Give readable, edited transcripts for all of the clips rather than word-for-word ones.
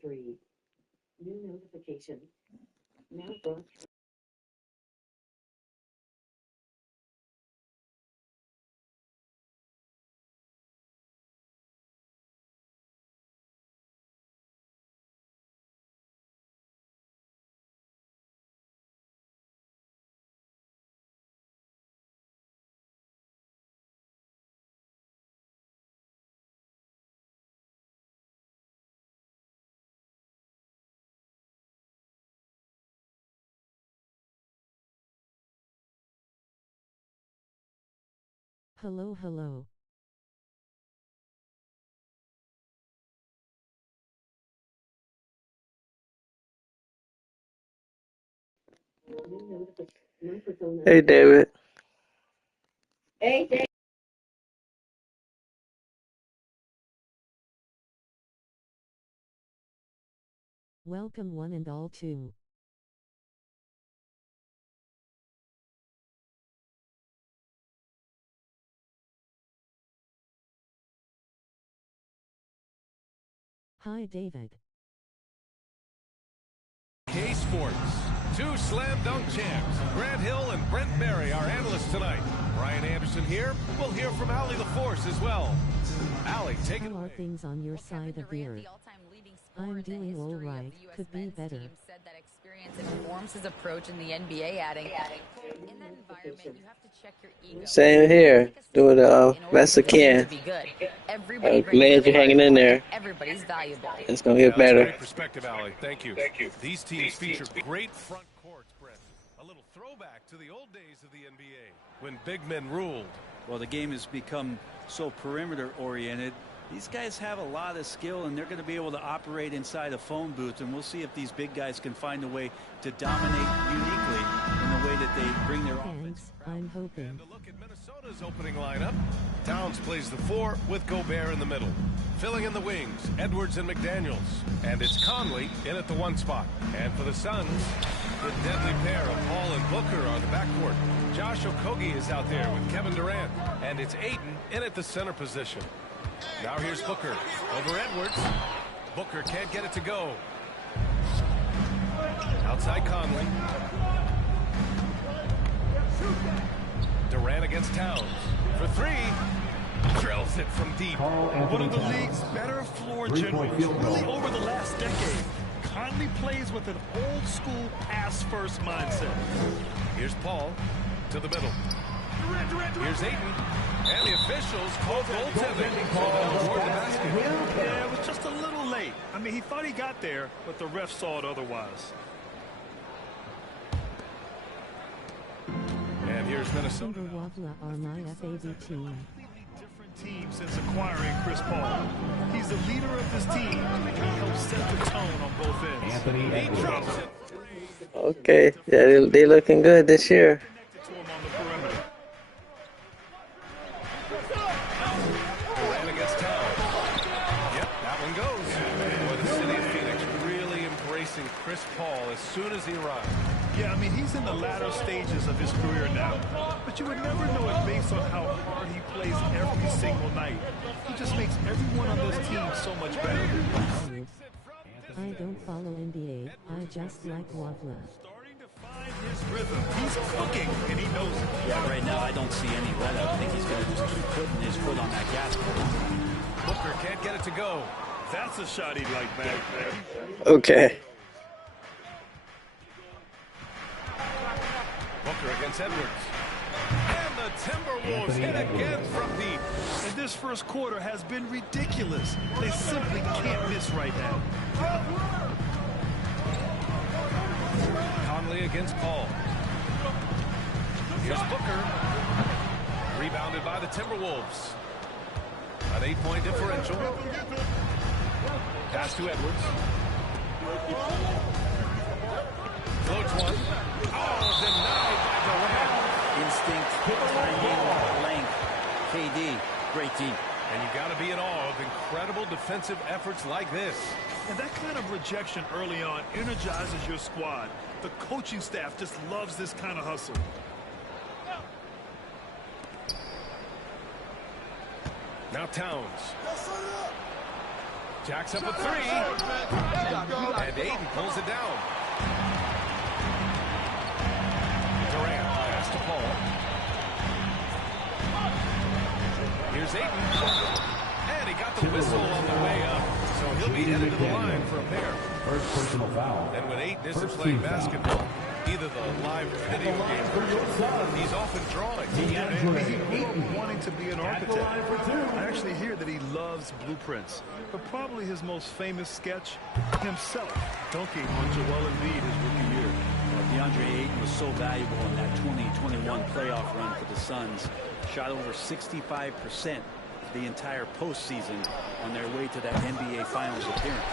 23. New notification. Now book. Hello, hello. Hey, David. Hey, Dave. Welcome one and all to Hi, David. K-Sports. Two slam dunk champs, Grant Hill and Brent Barry, our analysts tonight. Brian Anderson here. We'll hear from Allie LaForce as well. Allie, take it How are away. things on your side of the earth? I'm doing all right, could be better. Said that experience informs his approach in the NBA, adding, in that environment, you have to check your ego. Same here. Doing the best I can. Glad you're hanging in there. Everybody's valuable. It's gonna get That's better. great perspective, Allie. Thank you. These teams feature great front courts, Brent. A little throwback to the old days of the NBA when big men ruled. Well, the game has become so perimeter oriented. These guys have a lot of skill, and they're going to be able to operate inside a phone booth, and we'll see if these big guys can find a way to dominate uniquely in the way that they bring their offense. I'm hoping. And a look at Minnesota's opening lineup. Towns plays the 4 with Gobert in the middle. Filling in the wings, Edwards and McDaniels. And it's Conley in at the 1 spot. And for the Suns, the deadly pair of Paul and Booker are the backcourt. Josh Okogie is out there with Kevin Durant. And it's Ayton in at the center position. Now here's Booker over Edwards. Booker can't get it to go. Outside Conley. Durant against Towns for 3. Drills it from deep. One of the league's better floor generals, really over the last decade. Conley plays with an old-school pass-first mindset. Here's Paul to the middle. Here's Ayton. And the officials called goaltending. So they'll toward the basket. Yeah, it was just a little late. I mean, he thought he got there, but the ref saw it otherwise. And here's Minnesota. Timberwolves are my favorite team. Different team since acquiring Chris Paul. He's the leader of this team. He helps set the tone on both ends. He drops it. Okay. Yeah, they looking good this year. Connected to him on the perimeter. Durant against Towns. Yep, that one goes. Boy, the city of Phoenix really embracing Chris Paul as soon as he arrived. Yeah, I mean, he's in the latter stages of his career now. But you would never know it based on how hard he plays every single night. He just makes everyone on this team so much better. I don't follow NBA, I just like Wavla. Starting to find his rhythm. He's cooking, and he knows it. Yeah, right now I don't see any let up. I think he's going to just keep putting his foot on that gas pedal. Booker can't get it to go. That's a shot he'd like back. Okay. Booker against Edwards. And the Timberwolves hit again from deep. And this first quarter has been ridiculous. They simply can't miss right now. Conley against Paul. Here's Booker. Rebounded by the Timberwolves. An 8-point differential. Pass to Edwards. Floats one. Oh, denied by Durant. Instinct, timing, length. KD, great team. And you got to be in awe of incredible defensive efforts like this. And that kind of rejection early on energizes your squad. The coaching staff just loves this kind of hustle. Now Towns. Jacks up a 3. Pulls it down. Durant pass to Paul. Here's Ayton. And he got the whistle on the way up. So he'll be headed to the line for a pair. First personal foul. And when Ayton isn't playing basketball, either the live video game version, he's often drawing. Ayton wanting to be an architect. I actually hear that he loves blueprints. But probably his most famous sketch, himself dunking on Joel Embiid his rookie year. DeAndre Ayton was so valuable in that 2021 playoff run for the Suns. Shot over 65% the entire postseason on their way to that NBA Finals appearance.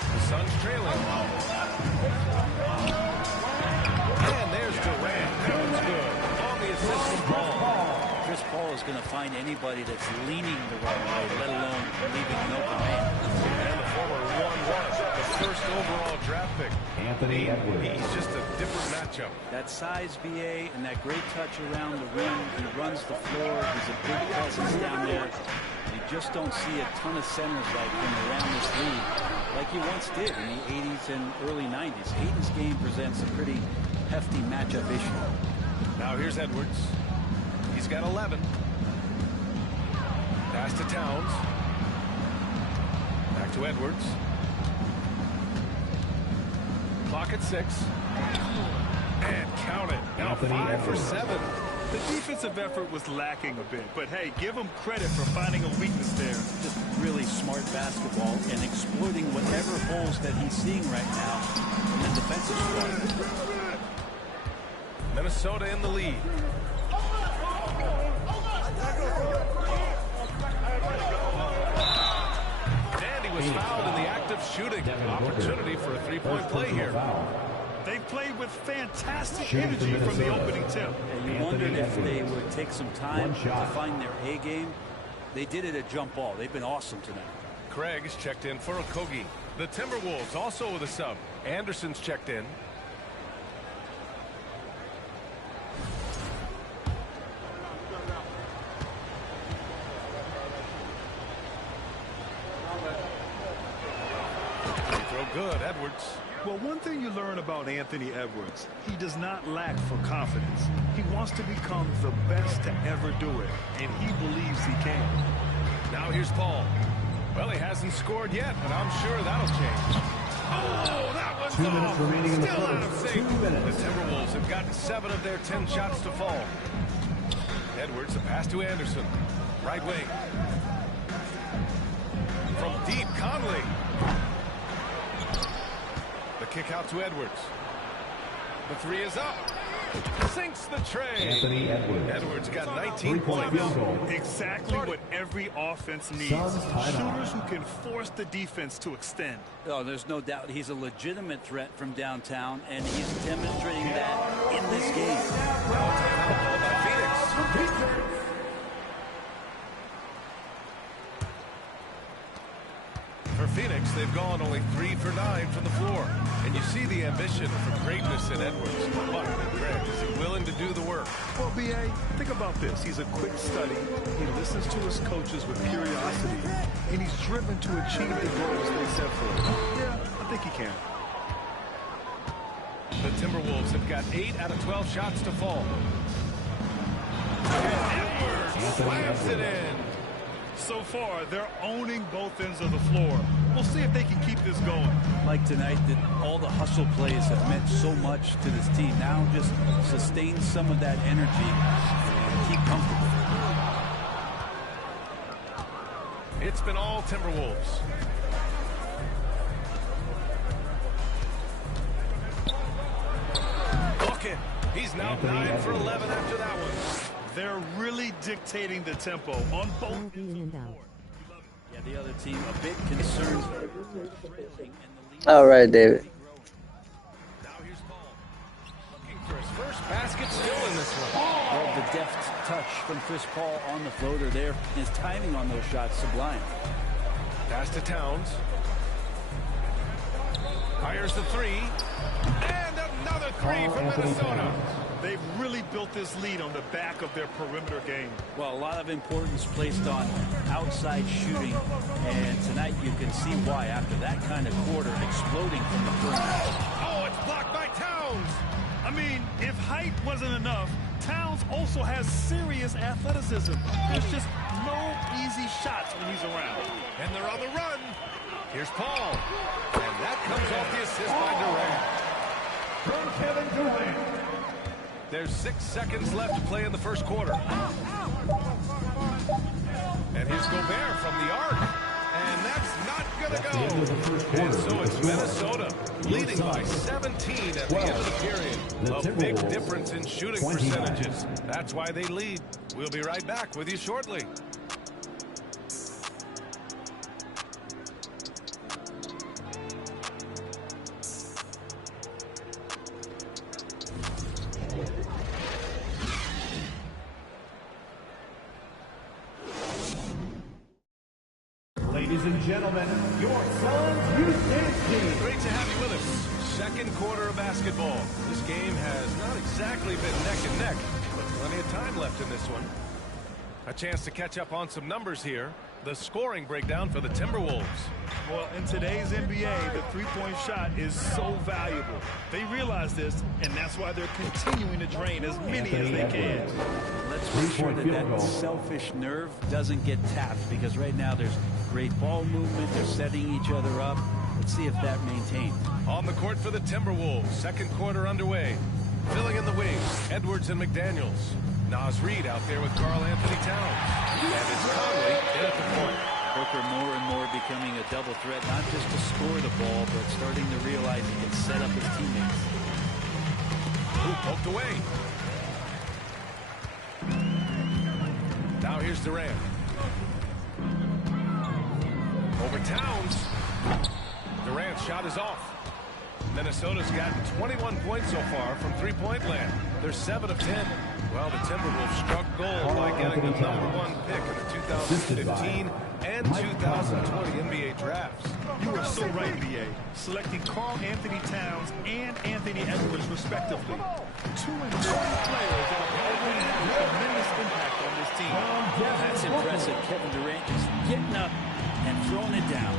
The Suns trailing. And there's Durant. That one's good. On the assist from Paul. Chris Paul is going to find anybody that's leaning the wrong way, let alone leaving an open man. And the former 1-1, the first overall draft pick. Anthony Edwards. He's just a different matchup. That size, BA, and that great touch around the rim. He runs the floor. He's a big presence down there. You just don't see a ton of centers like him around this league like you once did in the 80s and early 90s. Ayton's game presents a pretty hefty matchup issue. Now here's Edwards. He's got 11. Pass to Towns. Back to Edwards. Clock at 6. And count it. Now 5 for 7. The defensive effort was lacking a bit, but hey, give him credit for finding a weakness there. Just really smart basketball and exploiting whatever holes that he's seeing right now in the defensive squad. Minnesota in the lead. And he was fouled in the act of shooting. Opportunity for a three-point play here. They played with fantastic energy from the opening tip. And you wondered if they would take some time to find their A game. They did it at jump ball. They've been awesome tonight. Craig is checked in for Okogie. The Timberwolves also with a sub. Anderson's checked in. Throw good, Edwards. Well, one thing you learn about Anthony Edwards, he does not lack for confidence. He wants to become the best to ever do it, and he believes he can. Now here's Paul. Well, he hasn't scored yet, but I'm sure that'll change. Oh, that one's 2 minutes off. remaining in the Still out of first. sync. 2 minutes. The Timberwolves have gotten 7 of their 10 shots to fall. Edwards, a pass to Anderson. Right wing. From deep, Conley. The kick out to Edwards. The 3 is up. Sinks the tray. Anthony Edwards. Edwards got 19 Three-point points. field goal. Exactly what every offense needs. Suns timeout. Shooters who can force the defense to extend. Oh, there's no doubt he's a legitimate threat from downtown, and he's demonstrating that in this game. Ball by Phoenix. For Phoenix, they've gone only 3 for 9 from the floor. And you see the ambition for greatness in Edwards. But, Greg, is he willing to do the work? Well, B.A., think about this. He's a quick study. He listens to his coaches with curiosity. And he's driven to achieve the goals they set for him. Yeah, I think he can. The Timberwolves have got 8 out of 12 shots to fall. And Edwards slams it in. So far, they're owning both ends of the floor. We'll see if they can keep this going. Like tonight, that all the hustle plays have meant so much to this team. Now just sustain some of that energy and keep comfortable. It's been all Timberwolves. Bucket. He's now Anthony 9 for Edwards. 11 after that one. They're really dictating the tempo on both Ball ends in of and the out. floor. Yeah, the other team a bit concerned. All right, David. Now here's Paul. Looking for his first basket still in this one. Well, the deft touch from Chris Paul on the floater there. His timing on those shots sublime. Pass to Towns. Fires the 3. And another 3 from Anthony Minnesota. Towns. They've really built this lead on the back of their perimeter game. Well, a lot of importance placed on outside shooting, and tonight you can see why after that kind of quarter exploding from the perimeter. Oh, it's blocked by Towns. I mean, if height wasn't enough, Towns also has serious athleticism. There's just no easy shots when he's around. And they're on the run. Here's Paul. And that comes off the assist by Durant. From Kevin Durant. There's 6 seconds left to play in the first quarter. And here's Gobert from the arc. And that's not going to go. And so it's Minnesota leading by 17 at the end of the period. A big difference in shooting percentages. That's why they lead. We'll be right back with you shortly. Ladies and gentlemen, your Suns Houston team. Great to have you with us. Second quarter of basketball. This game has not exactly been neck and neck, but plenty of time left in this one. A chance to catch up on some numbers here. The scoring breakdown for the Timberwolves. Well, in today's NBA, the three-point shot is so valuable. They realize this, and that's why they're continuing to drain as many as they can. Let's make sure that that selfish nerve doesn't get tapped, because right now there's great ball movement. They're setting each other up. Let's see if that maintains. On the court for the Timberwolves. Second quarter underway. Filling in the wings, Edwards and McDaniels. Naz Reid out there with Karl Anthony Towns. And it's Conley in at the point. Booker more and more becoming a double threat, not just to score the ball, but starting to realize he can set up his teammates. Ooh, poked away. Now here's Durant. Over Towns. Durant's shot is off. Minnesota's gotten 21 points so far from three-point land. They're 7 of 10. Well, the Timberwolves struck gold by getting the #1 pick in the 2015 and 2020 NBA drafts. You are so right, B.A. Selecting Karl Anthony Towns and Anthony Edwards, respectively. 2 important players that have already had a tremendous impact on this team. That's impressive. Kevin Durant is getting up and throwing it down.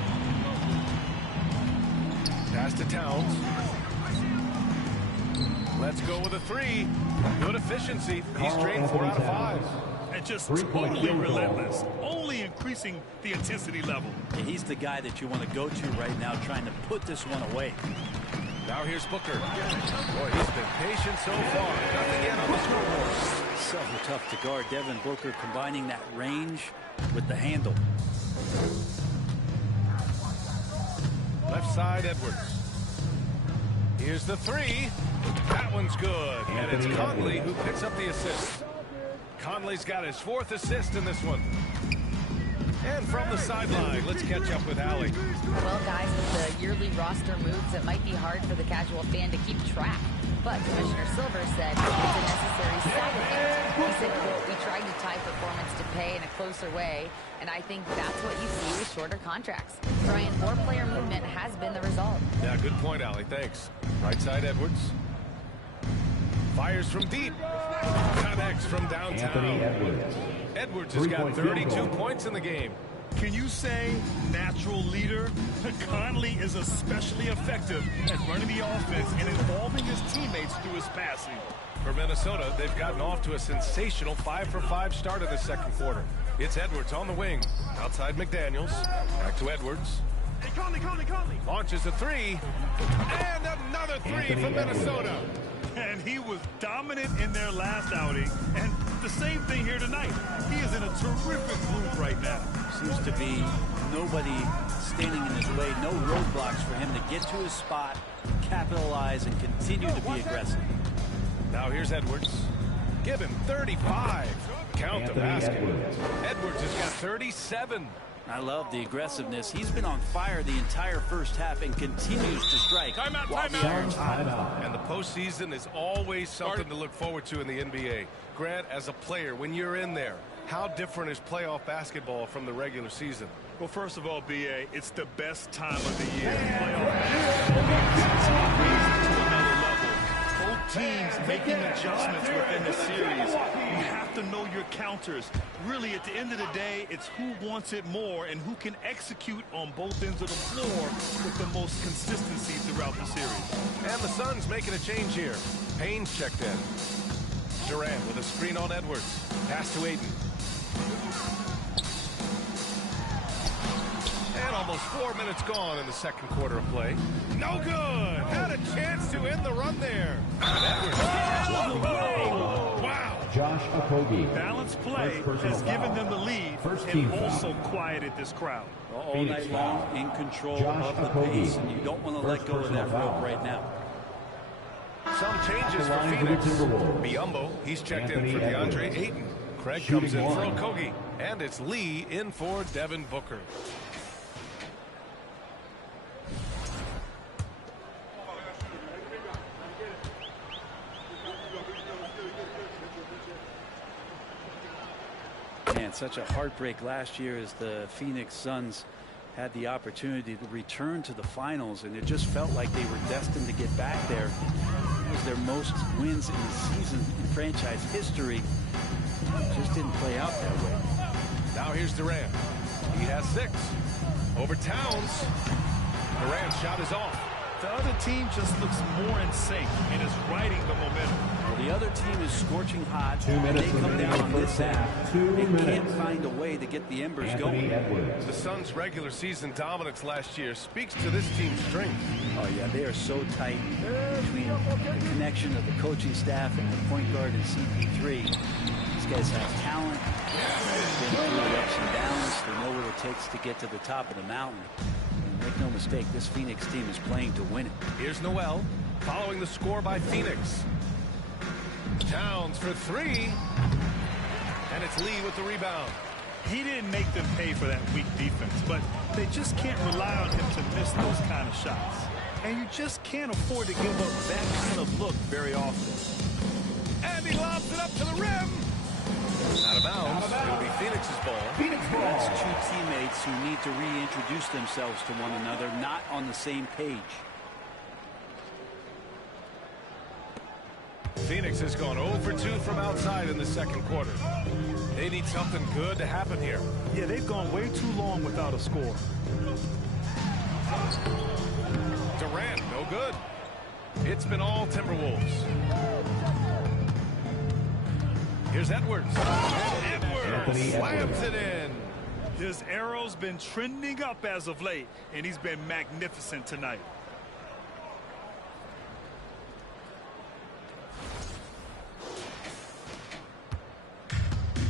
Pass to Towns. Let's go with a 3. Good efficiency. He's drained 4 out of 5. And just totally relentless, only increasing the intensity level. Yeah, he's the guy that you want to go to right now, trying to put this one away. Now here's Booker. Boy, he's been patient so far. Nothing yet on the scoreboard. So tough to guard. Devin Booker combining that range with the handle. Left side, Edwards. Here's the 3. That one's good. And it's Conley who picks up the assist. Conley's got his 4th assist in this one. And from the sideline, let's catch up with Allie. Well, guys, with the yearly roster moves, it might be hard for the casual fan to keep track. But Commissioner Silver said it's a necessary supplement. He said, quote, "We tried to tie performance to pay in a closer way, and I think that's what you see with shorter contracts." Brian, 4-player movement has been the result. Yeah, good point, Allie. Thanks. Right side, Edwards. Fires from deep. Connects from downtown. Anthony Edwards. Edwards has got 32 points in the game. Can you say natural leader? Conley is especially effective at running the offense and involving his teammates through his passing. For Minnesota, they've gotten off to a sensational 5-for-5 start in the second quarter. It's Edwards on the wing. Outside McDaniels. Back to Edwards. Hey, Conley. Launches a 3. And another 3 for Minnesota. And he was dominant in their last outing. And the same thing here tonight. He is in a terrific groove right now. Seems to be nobody standing in his way, no roadblocks for him to get to his spot, capitalize, and continue to be aggressive. Now here's Edwards. Give him 35. Count the basket. Edwards has got 37. I love the aggressiveness. He's been on fire the entire first half and continues to strike. Timeout. And the postseason is always something to look forward to in the NBA. Grant, as a player, when you're in there, how different is playoff basketball from the regular season? Well, first of all, B.A., it's the best time of the year. Playoff basketball is to another level. Both teams making adjustments within the series. You have to know your counters. Really, at the end of the day, it's who wants it more and who can execute on both ends of the floor with the most consistency throughout the series. And the Suns making a change here. Payne's checked in. Durant with a screen on Edwards. Pass to Ayton. And almost 4 minutes gone in the second quarter of play. No good. Had a chance to end the run there. And Edwards. Wow. Josh Okogie. Balanced play has given them the lead and also quieted this crowd. All night long in control of the pace, and you don't want to let go of that rope right now. Some changes for Phoenix. Biyombo, he's checked in for DeAndre Ayton. Craig comes in for Okogie. And it's Lee in for Devin Booker. Man, such a heartbreak last year as the Phoenix Suns had the opportunity to return to the finals, and it just felt like they were destined to get back there. It was their most wins in the season in franchise history. It just didn't play out that way. Now here's Durant. He has 6. Over Towns. Durant's shot is off. The other team just looks more in sync and is riding the momentum. Well, the other team is scorching hot. 2 minutes they come down on this end. They can't minutes. fiend a way to get the embers Anthony going. Edwards. The Suns' regular season dominance last year speaks to this team's strength. Oh, yeah, they are so tight between the connection of the coaching staff and the point guard and CP3. These guys have talent. They've been through the ups and downs. They know what it takes to get to the top of the mountain. And make no mistake, this Phoenix team is playing to win it. Here's Noel following the score by Phoenix. Towns for 3. And it's Lee with the rebound. He didn't make them pay for that weak defense, but they just can't rely on him to miss those kind of shots. And you just can't afford to give up that kind of look very often. And he lobs it up to the rim. Out of bounds. It'll be Phoenix's ball. That's two teammates who need to reintroduce themselves to one another, not on the same page. Phoenix has gone 0 for 2 from outside in the second quarter. They need something good to happen here. Yeah, they've gone way too long without a score. Durant, no good. It's been all Timberwolves. Here's Edwards. And Edwards slams it in. His arrow's been trending up as of late, and he's been magnificent tonight.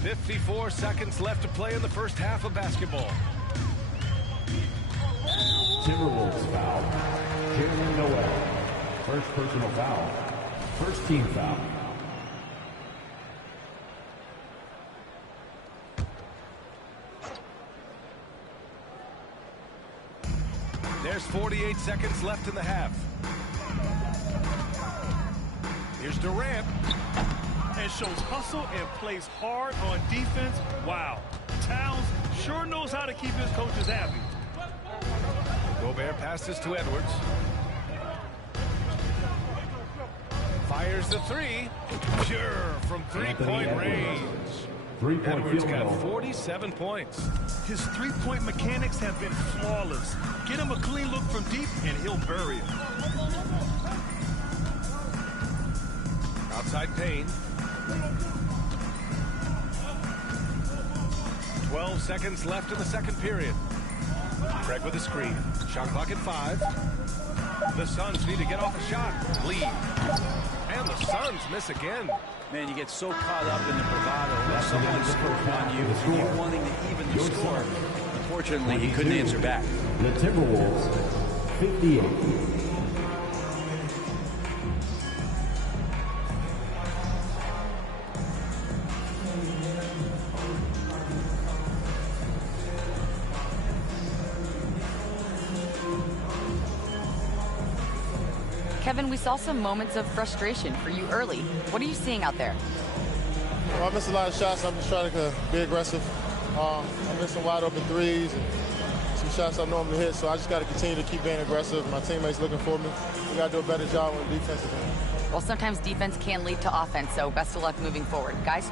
.54 seconds left to play in the first half of basketball. Timberwolves foul. Jalen Noel. First personal foul. First team foul. There's 48 seconds left in the half. Here's Durant. And shows hustle and plays hard on defense. Wow. Towns sure knows how to keep his coaches happy. Gobert passes to Edwards. Fires the 3. Pure from three-point range. Edwards got 47 points. His three-point mechanics have been flawless. Get him a clean look from deep, and he'll bury it. Outside Payne. 12 seconds left in the second period. Craig with a screen. Shot clock at 5. The Suns need to get off a shot. Lead. And the Suns miss again. Man, you get so caught up in the bravado of someone scoring on you and you wanting to even the score. Unfortunately, he couldn't answer back. The Timberwolves, 58. Kevin, we saw some moments of frustration for you early. What are you seeing out there? Well, I missed a lot of shots. I'm just trying to be aggressive. I missed some wide open threes and some shots I normally hit, so I just got to continue to keep being aggressive. My teammates looking for me. We got to do a better job on the defensive end. Well, sometimes defense can lead to offense, so best of luck moving forward. Guys?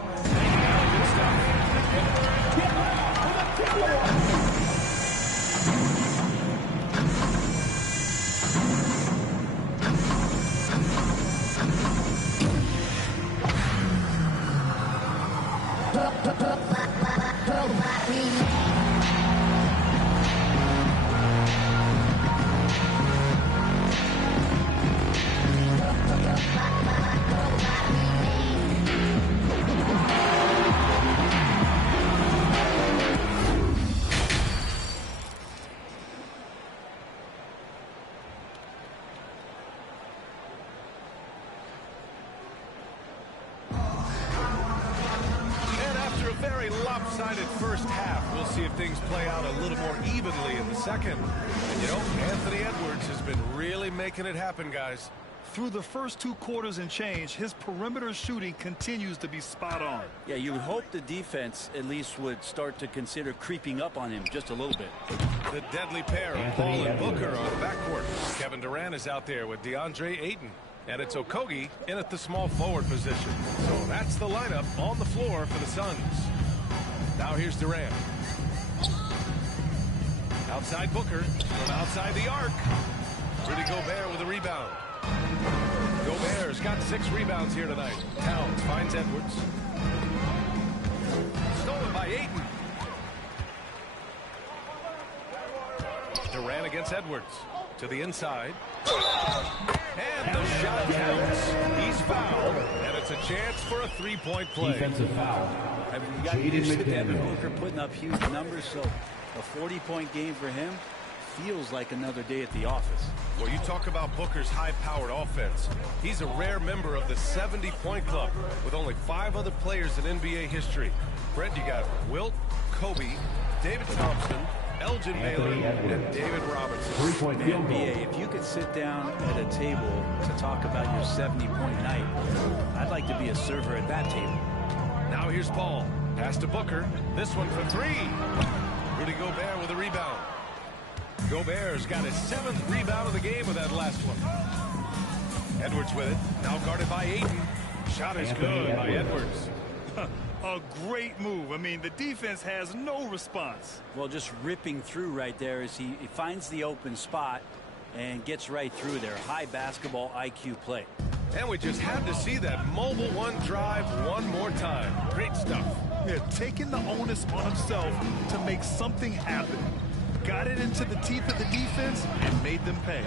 Lopsided first half. We'll see if things play out a little more evenly in the second. And you know, Anthony Edwards has been really making it happen, guys. Through the first 2 quarters and change, his perimeter shooting continues to be spot on. Yeah, you would hope the defense at least would start to consider creeping up on him just a little bit. The deadly pair of Paul and Booker on the backcourt. Kevin Durant is out there with DeAndre Ayton. And it's Okogie in at the small forward position. So that's the lineup on the floor for the Suns. Now here's Durant. Outside Booker from outside the arc. Rudy Gobert with a rebound. Gobert's got 6 rebounds here tonight. Towns finds Edwards. Stolen by Ayton. Durant against Edwards. To the inside. And the shot counts. He's fouled. And it's a chance for a 3-point play. Defensive foul. We got used to Devin Booker putting up huge numbers, so a 40-point game for him feels like another day at the office. Well, you talk about Booker's high-powered offense. He's a rare member of the 70-point club with only 5 other players in NBA history. Brent, you got Wilt, Kobe, David Thompson, Elgin Baylor, and David Robinson. 3-point field goal. NBA, if you could sit down at a table to talk about your 70-point night, I'd like to be a server at that table. Now here's Paul. Pass to Booker. This one for 3. Rudy Gobert with a rebound. Gobert's got his 7th rebound of the game with that last one. Edwards with it. Now guarded by Ayton. Shot is good by Edwards. A great move. I mean, the defense has no response. Well, just ripping through right there as he finds the open spot and gets right through there. High basketball IQ play. And we just had to see that mobile one drive one more time. Great stuff. Yeah, taking the onus on himself to make something happen. Got it into the teeth of the defense and made them pay.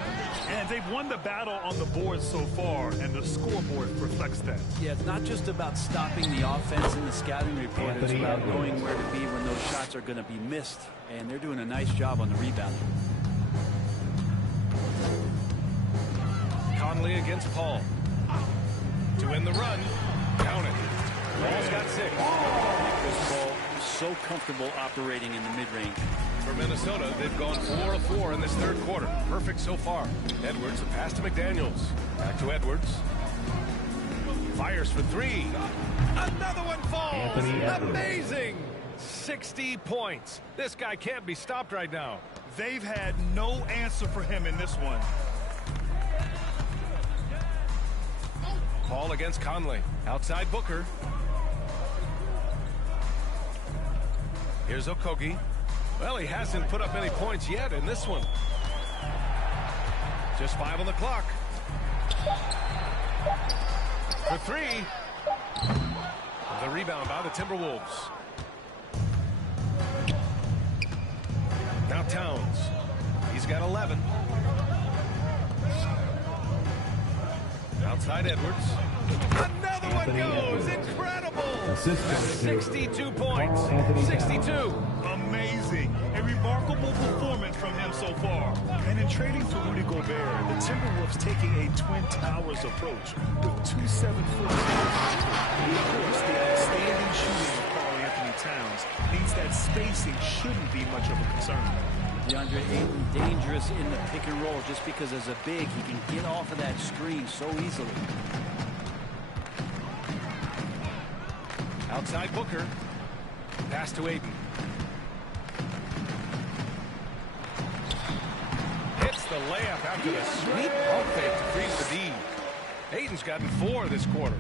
And they've won the battle on the board so far, and the scoreboard reflects that. Yeah, it's not just about stopping the offense in the scouting report. It's about knowing where to be when those shots are going to be missed. And they're doing a nice job on the rebound. Conley against Paul. To win the run. Count it. Paul's got 6. Chris Paul is so comfortable operating in the mid-range. For Minnesota, they've gone 4 of 4 in this 3rd quarter. Perfect so far. Edwards, a pass to McDaniels. Back to Edwards. Fires for 3. Another one falls. Amazing. 60 points. This guy can't be stopped right now. They've had no answer for him in this one. Paul against Conley. Outside Booker. Here's Okogie. Well, he hasn't put up any points yet in this one. Just 5 on the clock. For 3. The rebound by the Timberwolves. Now Towns. He's got 11. Outside Edwards. Another one goes. Incredible. 62 points. 62. Amazing. A remarkable performance from him so far. And in trading for Rudy Gobert, the Timberwolves taking a Twin Towers approach with 2 7-foot players. Of course, the outstanding shooting of Karl-Anthony Towns means that spacing shouldn't be much of a concern. DeAndre Ayton dangerous in the pick and roll just because as a big he can get off of that screen so easily. Outside Booker. Pass to Ayton. layup after the sweet pump fake to freeze the D. Ayton's gotten 4 this quarter.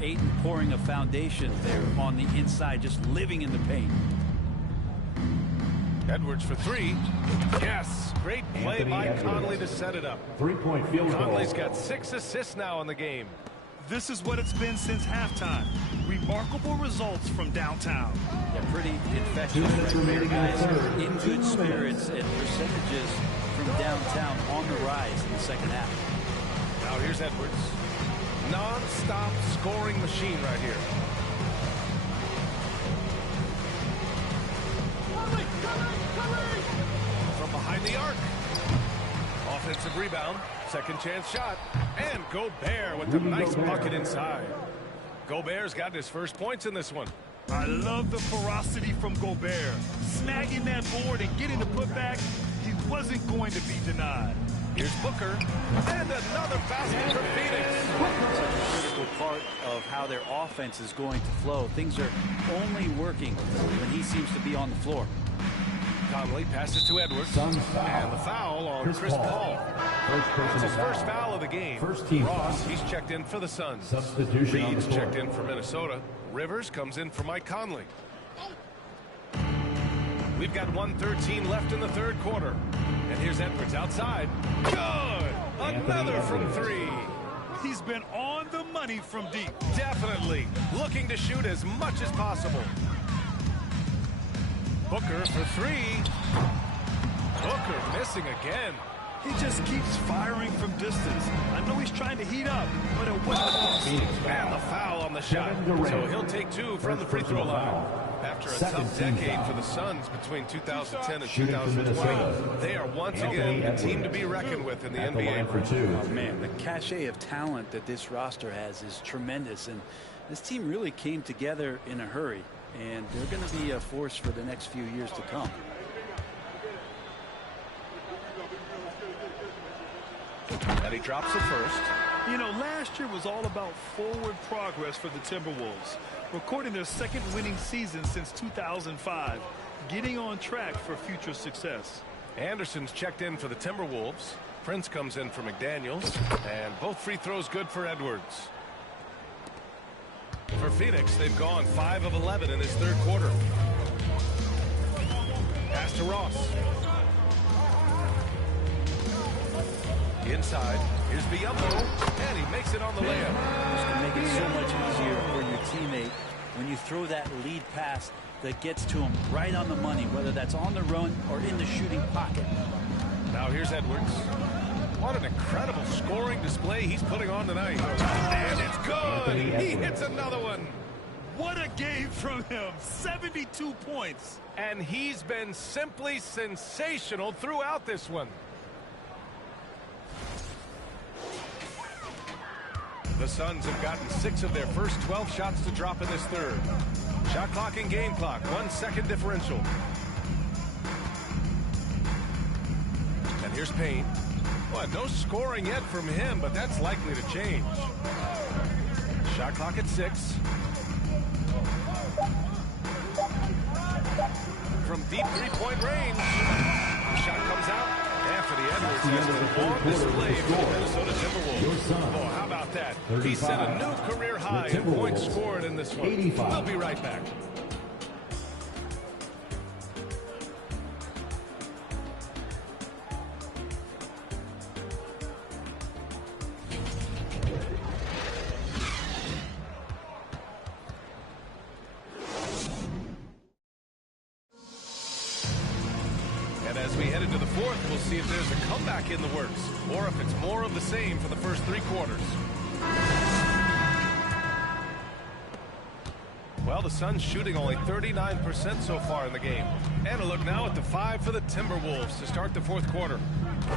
Ayton pouring a foundation there on the inside, just living in the paint. Edwards for 3. Yes, great play Anthony by Edwards. Conley to set it up. 3-point field goal. Conley's got 6 assists now in the game. This is what it's been since halftime. Remarkable results from downtown. They're pretty 2 infectious minutes right there, remaining in the guys. third. In 2 good spirits and percentages from downtown on the rise in the second half. Now here's Edwards. Non-stop scoring machine right here. From behind the arc. Offensive rebound. Second chance shot. And Gobert with the nice bucket inside. Gobert's gotten his first points in this one. I love the ferocity from Gobert. Snagging that board and getting the putback, he wasn't going to be denied. Here's Booker. And another basket for Phoenix. Such a critical part of how their offense is going to flow. Things are only working when he seems to be on the floor. Conley passes to Edwards. Suns foul. And the foul on Chris Chris Paul. Paul. First It's personal his first foul of the game. First team Ross, foul. he's checked in for the Suns. Substitution on the Reed's court. checked in for Minnesota. Rivers comes in for Mike Conley. We've got 1:13 left in the third quarter. And here's Edwards outside. Good! Another from 3. He's been on the money from deep. Definitely looking to shoot as much as possible. Booker for 3. Booker missing again. He just keeps firing from distance. I know he's trying to heat up, but at what cost? Phoenix And the foul. foul on the shot. Kevin Durant. So he'll take 2 from the free throw Personal line. foul. After a Second tough team decade foul. for the Suns between 2010 and Shooting for 2020, Minnesota. they are once Anthony again a team to Edwards. be reckoned with in the At the NBA. line for 2. Oh, man, the cachet of talent that this roster has is tremendous, and this team really came together in a hurry, and they're going to be a force for the next few years to come. And he drops it first. You know, last year was all about forward progress for the Timberwolves, recording their second winning season since 2005, getting on track for future success. Anderson's checked in for the Timberwolves. Prince comes in for McDaniels. And both free throws good for Edwards. For Phoenix, they've gone 5 of 11 in this third quarter. Pass to Ross. Inside. Here's Biyombo. And he makes it on the layup. It's going to make it so much easier for your teammate when you throw that lead pass that gets to him right on the money, whether that's on the run or in the shooting pocket. Now here's Edwards. What an incredible scoring display he's putting on tonight. And it's good. He hits another one. What a game from him. 72 points. And he's been simply sensational throughout this one. The Suns have gotten 6 of their first 12 shots to drop in this third. Shot clock and game clock, 1 second differential. And here's Payne. Well, no scoring yet from him, but that's likely to change. Shot clock at 6. From deep three-point range. The shot comes out. Anthony Edwards has been on display for the Minnesota Timberwolves. Oh, how about that? He set a new career high in points scored in this one. 85. We'll be right back. And as we head into the fourth, we'll see if there's a comeback in the works, or if it's more of the same for the first 3 quarters. Well, the Suns shooting only 39% so far in the game. And a look now at the 5 for the Timberwolves to start the fourth quarter.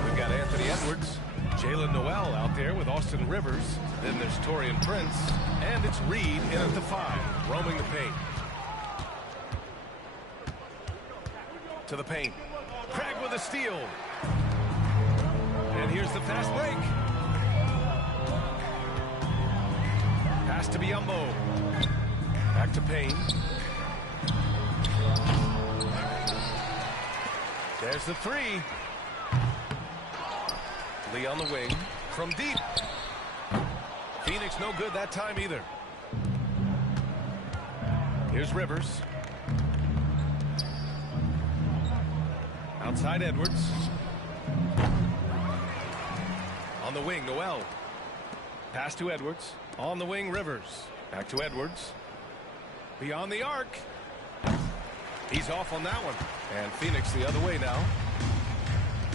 We've got Anthony Edwards, Jalen Noel out there with Austin Rivers. Then there's Taurean Prince, and it's Reed in at the 5, roaming the paint. To the paint. Craig with a steal. And here's the fast break. Pass to Biyombo. Back to Payne. There's the 3. Lee on the wing from deep. Phoenix no good that time either. Here's Rivers. Outside Edwards. On the wing, Noel. Pass to Edwards. On the wing, Rivers. Back to Edwards. Beyond the arc. He's off on that one. And Phoenix the other way now.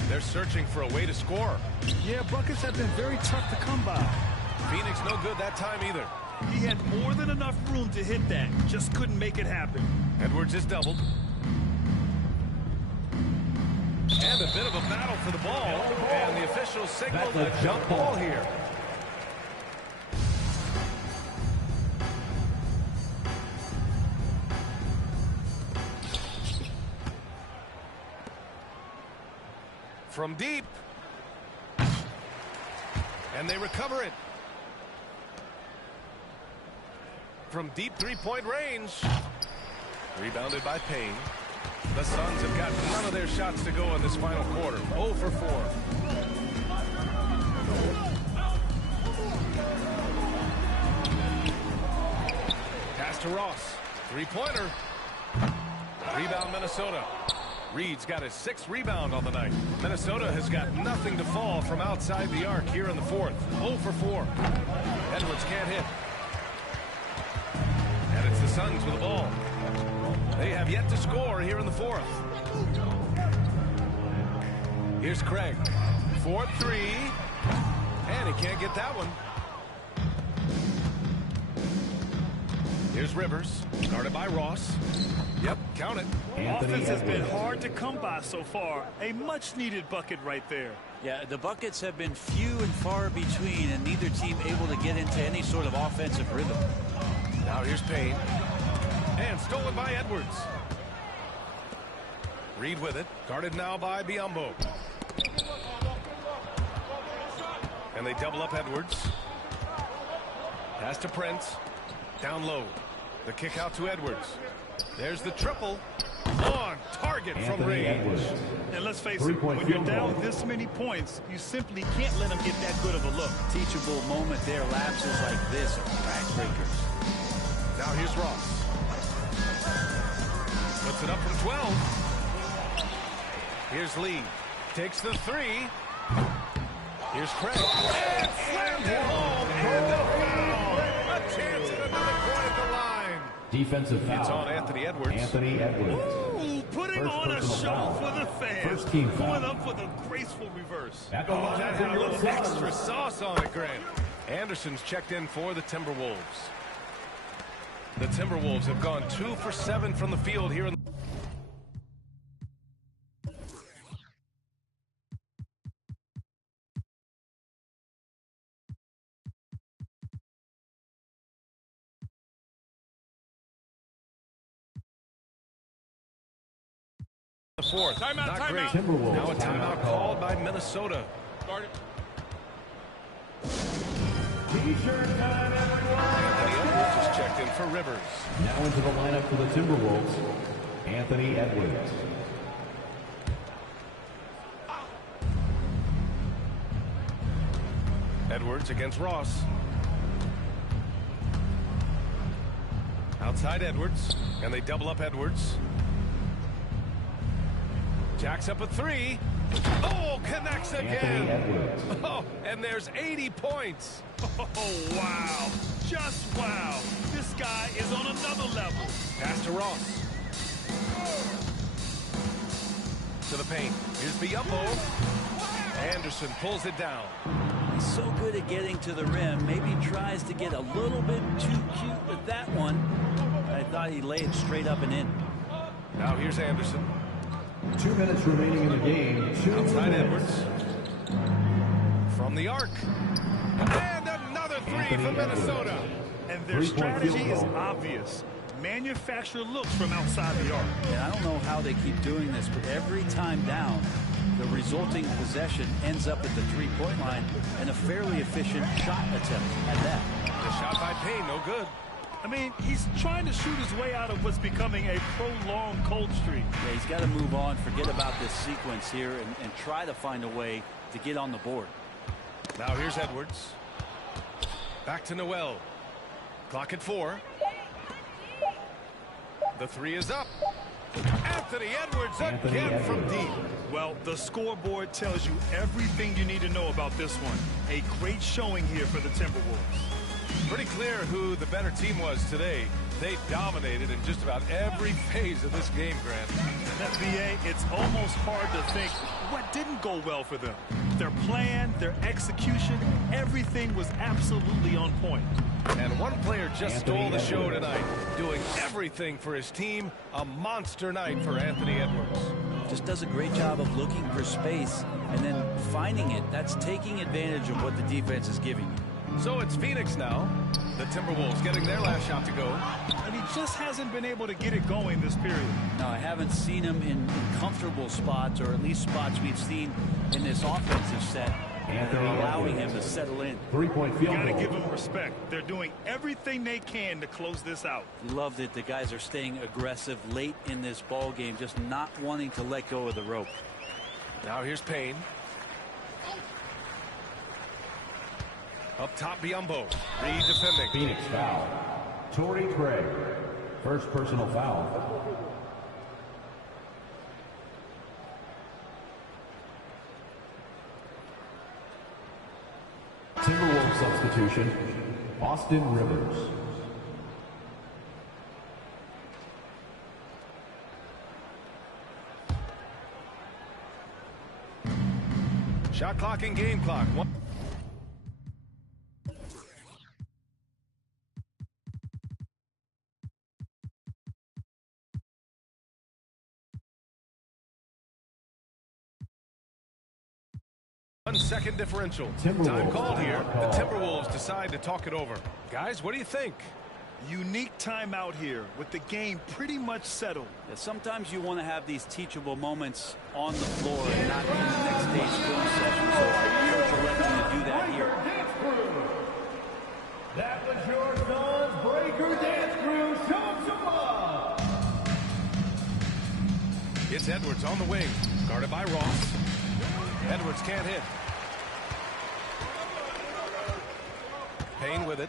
They're searching for a way to score. Yeah, buckets have been very tough to come by. Phoenix no good that time either. He had more than enough room to hit that. Just couldn't make it happen. Edwards is doubled. And a bit of a battle for the ball. And the officials signaled a jump ball here. From deep. And they recover it. From deep three-point range. Rebounded by Payne. The Suns have got none of their shots to go in this final quarter. 0 for 4. Pass to Ross. Three-pointer. Rebound Minnesota. Reed's got his 6th rebound on the night. Minnesota has got nothing to fall from outside the arc here in the 4th. 0 for 4. Edwards can't hit. And it's the Suns with the ball. They have yet to score here in the 4th. Here's Craig. 4-3. And he can't get that one. Here's Rivers. Guarded by Ross. Yep, count it. Offense has been hard to come by so far. A much-needed bucket right there. Yeah, the buckets have been few and far between, and neither team able to get into any sort of offensive rhythm. Now here's Payne. And stolen by Edwards. Reed with it. Guarded now by Biyombo. And they double up Edwards. Pass to Prince. Down low. The kick out to Edwards. There's the triple. On target from range. And let's face it, when you're down this many points, you simply can't let them get that good of a look. Teachable moment there. Lapses like this are backbreakers. Now here's Ross. Puts it up from 12. Here's Lee. Takes the 3. Here's Craig. And slammed it home. And a foul. A chance at another point at the line. Defensive foul. It's on Anthony Edwards. Anthony Edwards. Ooh, putting on a show for the fans. First team foul. Going up for the graceful reverse. At the line That for had a your little Suns. extra sauce on it, Grant. Anderson's checked in for the Timberwolves. The Timberwolves have gone 2 for 7 from the field here in the 4th. Not great. Timberwolves. Now a timeout called by Minnesota. Anthony Edwards is checked in for Rivers. Now into the lineup for the Timberwolves, Anthony Edwards. Edwards against Ross. Outside Edwards, and they double up Edwards. Jacks up a 3. Oh, connects Anthony again. Edwards. Oh, and there's 80 points. Oh, wow. Just wow. This guy is on another level. Pass to Ross. To the paint. Here's Biyombo. Anderson pulls it down. He's so good at getting to the rim. Maybe tries to get a little bit too cute with that one. I thought he laid it straight up and in. Now here's Anderson. 2 minutes remaining in the game. Outside Edwards. From the arc. And another 3 from Minnesota. And their strategy is obvious. Manufacture looks from outside the arc. And I don't know how they keep doing this, but every time down, the resulting possession ends up at the three-point line and a fairly efficient shot attempt at that. The shot by Payne, no good. I mean, he's trying to shoot his way out of what's becoming a prolonged cold streak. Yeah, he's got to move on, forget about this sequence here, and try to find a way to get on the board. Now here's Edwards. Back to Noel. Clock at 4. The 3 is up. Anthony Edwards again from deep. Well, the scoreboard tells you everything you need to know about this one. A great showing here for the Timberwolves. Pretty clear who the better team was today. They dominated in just about every phase of this game, Grant. BA, it's almost hard to think what didn't go well for them. Their plan, their execution, everything was absolutely on point. And one player just stole the show tonight, doing everything for his team. A monster night for Anthony Edwards. Just does a great job of looking for space and then finding it. That's taking advantage of what the defense is giving you. So it's Phoenix now. The Timberwolves getting their last shot to go. And he just hasn't been able to get it going this period. No, I haven't seen him in comfortable spots, or at least spots we've seen in this offensive set, allowing him to settle in. 3-point field Gotta goal. give him respect. They're doing everything they can to close this out. Love that the guys are staying aggressive late in this ball game, just not wanting to let go of the rope. Now here's Payne. Up top, Biyombo. Reed defending. Phoenix foul. Torrey Craig. First personal foul. Timberwolves substitution. Austin Rivers. Shot clock and game clock. 1 second differential. Time called here. The Timberwolves decide to talk it over. Guys, what do you think? Unique timeout here with the game pretty much settled. Yeah, sometimes you want to have these teachable moments on the floor and not in the next day's film session. So coach elected to do that here. That was your son's Breaker Dance Crew. Show him some love. It's Edwards on the wing. Guarded by Ross. Edwards can't hit. Payne with it.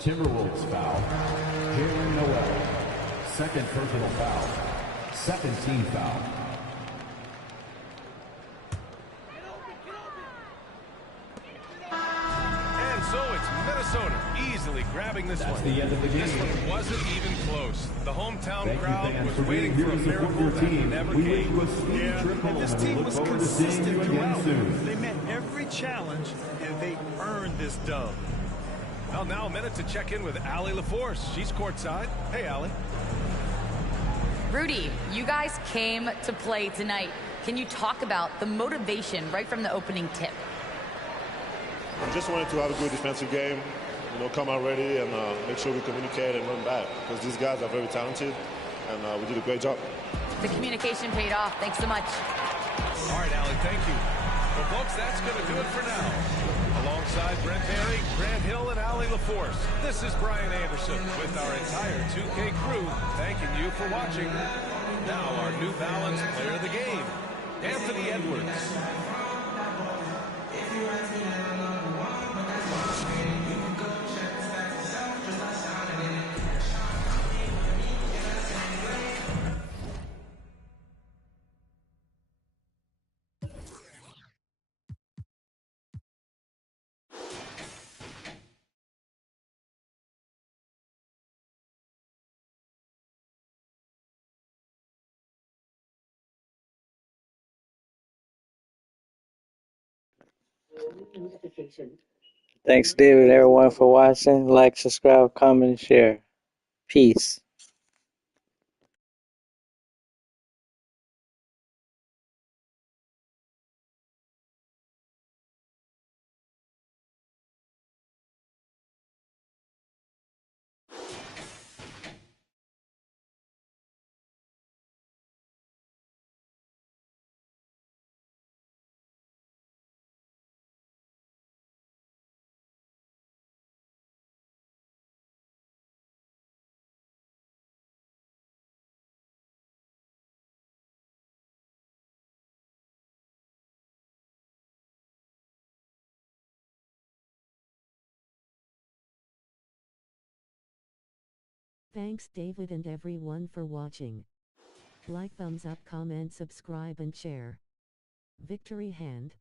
Timberwolves foul. Jalen Noel. Second personal foul. Second team foul. So it's Minnesota easily grabbing this one. The end of the game. This one wasn't even close. The hometown Thank crowd you, was for waiting for a miracle that never we came. wish you a speedy triple, and this and we team look was forward to seeing you consistent again throughout. soon. They met every challenge, and they earned this dub. Well, now a minute to check in with Allie LaForce. She's courtside. Hey, Allie. Rudy, you guys came to play tonight. Can you talk about the motivation right from the opening tip? I just wanted to have a good defensive game, come out ready and make sure we communicate and run back, because these guys are very talented, and we did a great job. The communication paid off. Thanks so much. All right, Allie, thank you. Well, folks, that's going to do it for now. Alongside Brent Barry, Grant Hill, and Allie LaForce, this is Brian Anderson with our entire 2K crew thanking you for watching. Now our New Balance player of the game, Anthony Edwards. Notification. Thanks, David, everyone, for watching. Like, subscribe, comment, and share. Peace. Thanks David and everyone for watching. Like, thumbs up, comment, subscribe and share. Victory hand.